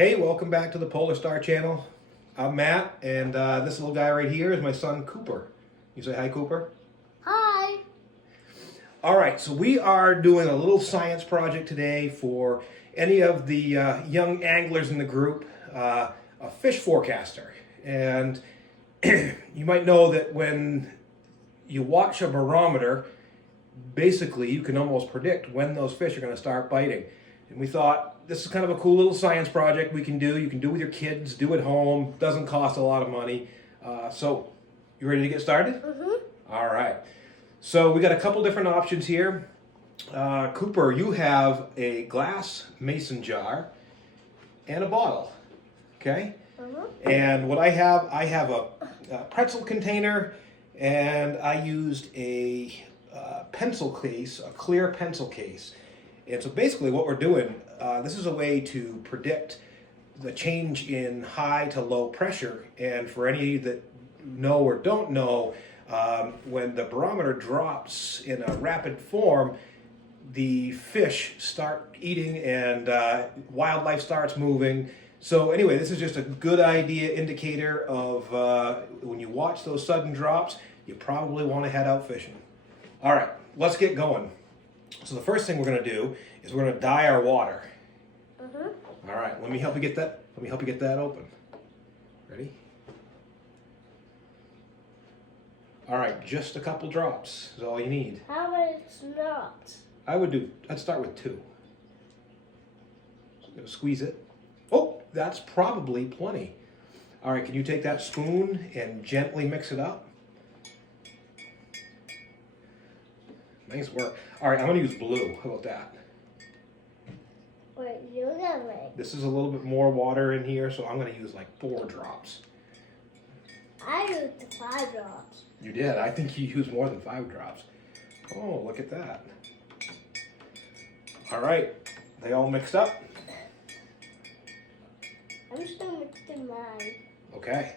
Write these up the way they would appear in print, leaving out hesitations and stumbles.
Hey, welcome back to the Polar Star channel. I'm Matt, and this little guy right here is my son Cooper. You say hi, Cooper? Hi. All right, so we are doing a little science project today for any of the young anglers in the group, a fish forecaster. And you might know that when you watch a barometer, basically you can almost predict when those fish are going to start biting. And we thought this is kind of a cool little science project we can do. You can do with your kids, do at home, doesn't cost a lot of money. So you ready to get started? Mm-hmm. All right. So we got a couple different options here. Cooper, you have a glass mason jar and a bottle, okay? Mm-hmm. And what I have a pretzel container, and I used a pencil case, a clear pencil case. And so basically what we're doing, this is a way to predict the change in high to low pressure. And for any that know or don't know, when the barometer drops in a rapid form, the fish start eating and wildlife starts moving. So anyway, this is just a good idea indicator of when you watch those sudden drops, you probably want to head out fishing. All right, let's get going. So the first thing we're going to do is we're going to dye our water. Mm-hmm. All right, let me help you get that. Let me help you get that open. Ready? All right, just a couple drops is all you need. How many drops? I'd start with 2. So I'm going to squeeze it. Oh, that's probably plenty. All right, can you take that spoon and gently mix it up? Nice work. All right, I'm going to use blue. How about that? Wait, you're gonna make. This is a little bit more water in here, so I'm going to use like 4 drops. I used the 5 drops. You did. I think you used more than 5 drops. Oh, look at that. All right, they all mixed up? I'm just gonna mix in mine Okay.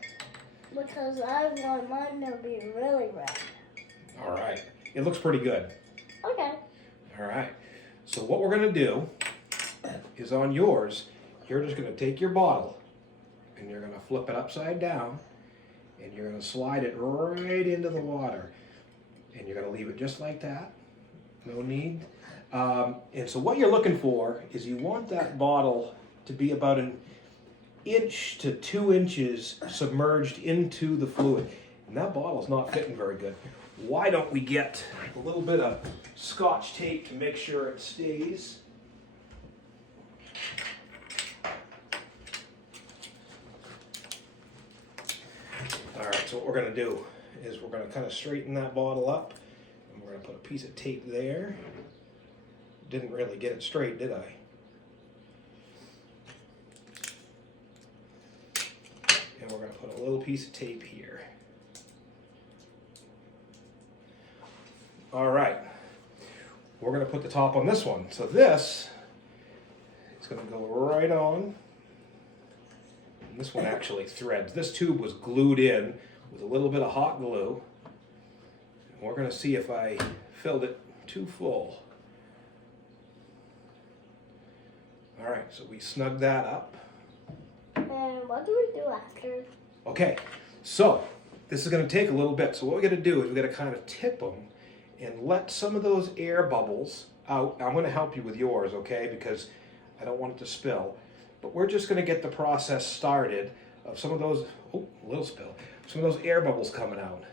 because I want mine to be really red. All right. It looks pretty good. Okay. All right. So what we're going to do is on yours, you're just going to take your bottle and you're going to flip it upside down and you're going to slide it right into the water. And you're going to leave it just like that. No need. And so what you're looking for is you want that bottle to be about 1 inch to 2 inches submerged into the fluid. And that bottle's not fitting very good. Why don't we get a little bit of Scotch tape to make sure it stays? All right, so what we're going to do is we're going to kind of straighten that bottle up, and we're going to put a piece of tape there. Didn't really get it straight, did I? And we're going to put a little piece of tape here. All right, we're going to put the top on this one. So this is going to go right on. And this one actually threads. This tube was glued in with a little bit of hot glue. And we're going to see if I filled it too full. All right, so we snug that up. And what do we do after? Okay, so this is going to take a little bit. So what we got to do is we got to kind of tip them and let some of those air bubbles out. I'm going to help you with yours, okay, because I don't want it to spill. But we're just going to get the process started of some of those, oh, a little spill, some of those air bubbles coming out.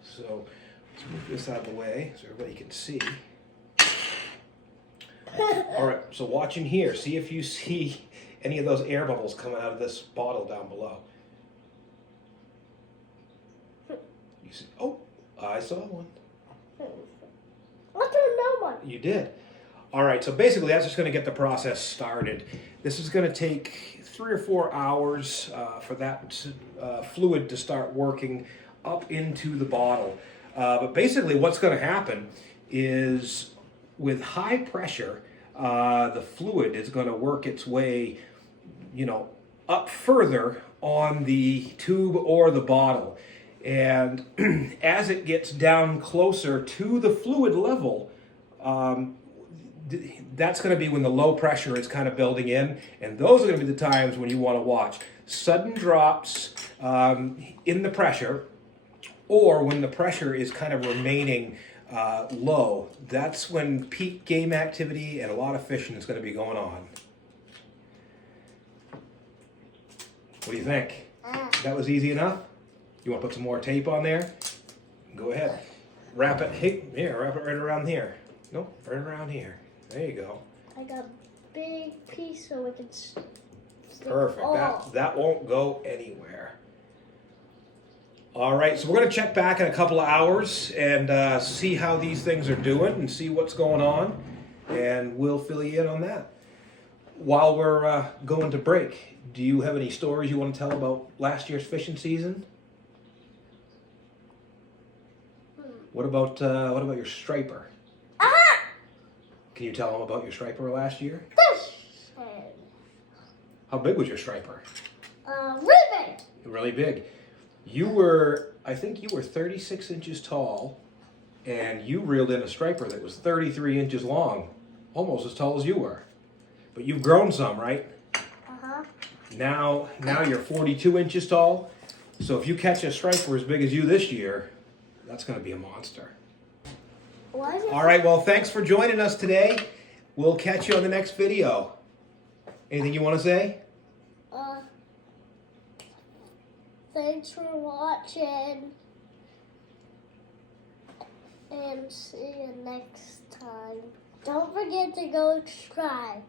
So let's move this out of the way so everybody can see. All right, so watching here, see if you see any of those air bubbles coming out of this bottle down below. You see, oh, I saw one. What's no one? You did. All right, so basically that's just going to get the process started. This is going to take 3 or 4 hours for that fluid to start working up into the bottle. But basically what's going to happen is with high pressure, the fluid is going to work its way, up further on the tube or the bottle. And as it gets down closer to the fluid level, that's going to be when the low pressure is kind of building in, and those are going to be the times when you want to watch sudden drops in the pressure, or when the pressure is kind of remaining low. That's when peak game activity and a lot of fishing is going to be going on. What do you think? That was easy enough? You want to put some more tape on there? Go ahead. Wrap it. Hey, here, wrap it right around here. Nope, right around here. There you go. I got a big piece so we can stick Perfect. all. That won't go anywhere. All right, so we're going to check back in a couple of hours and see how these things are doing and see what's going on, and we'll fill you in on that. While we're going to break, do you have any stories you want to tell about last year's fishing season? What about your striper? Can you tell them about your striper last year? How big was your striper? Really big. Really big. I think you were 36 inches tall, and you reeled in a striper that was 33 inches long, almost as tall as you were. But you've grown some, right? Now you're 42 inches tall. So if you catch a striper as big as you this year, that's going to be a monster. All right, well, thanks for joining us today. We'll catch you on the next video. Anything you want to say? Thanks for watching, and see you next time. Don't forget to go subscribe.